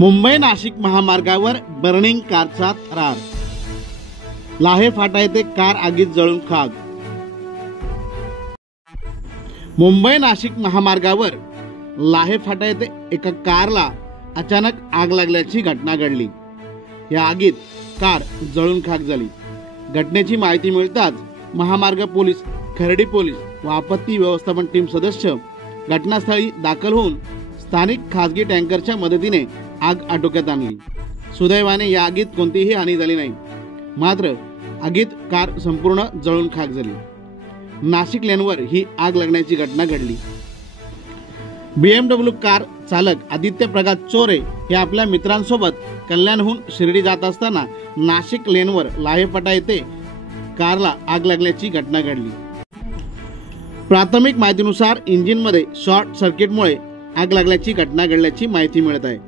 मुंबई नाशिक महामार्गावर बर्निंग कारचा थरार। लाहे फाटा येथे कार आगीत जळून खाक। मुंबई नाशिक महामार्गावर लाहे फाटा येथे एका कारला अचानक आग लागल्याची घटना घडली। या आगीत कार जळून खाक झाली। घटनेची माहिती मिळताच महामार्ग पोलीस, खर्डी पोलीस व आपत्ती व्यवस्थापन टीम सदस्य घटनास्थळी दाखल होऊन स्थानिक खासगी टँकरच्या मदतीने आग आटोक्यात आणली। सुदैवाने या आगीत कोणतीही हानी झाली नाही, मात्र आगीत कार संपूर्ण जळून खाक झाली। नाशिक लेनवर ही आग लागण्याची घटना घडली। BMW कार चालक आदित्य प्रकाश चोरे हे आपल्या मित्रांसोबत कल्याणहून शिर्डी जात असताना नाशिक लेनवर लाहेफाटा येथे कारला आग लागल्याची घटना घडली। प्राथमिक माहितीनुसार इंजिनमध्ये शॉर्ट सर्किटमुळे आग लागल्याची घटना घडल्याची माहिती मिळत आहे।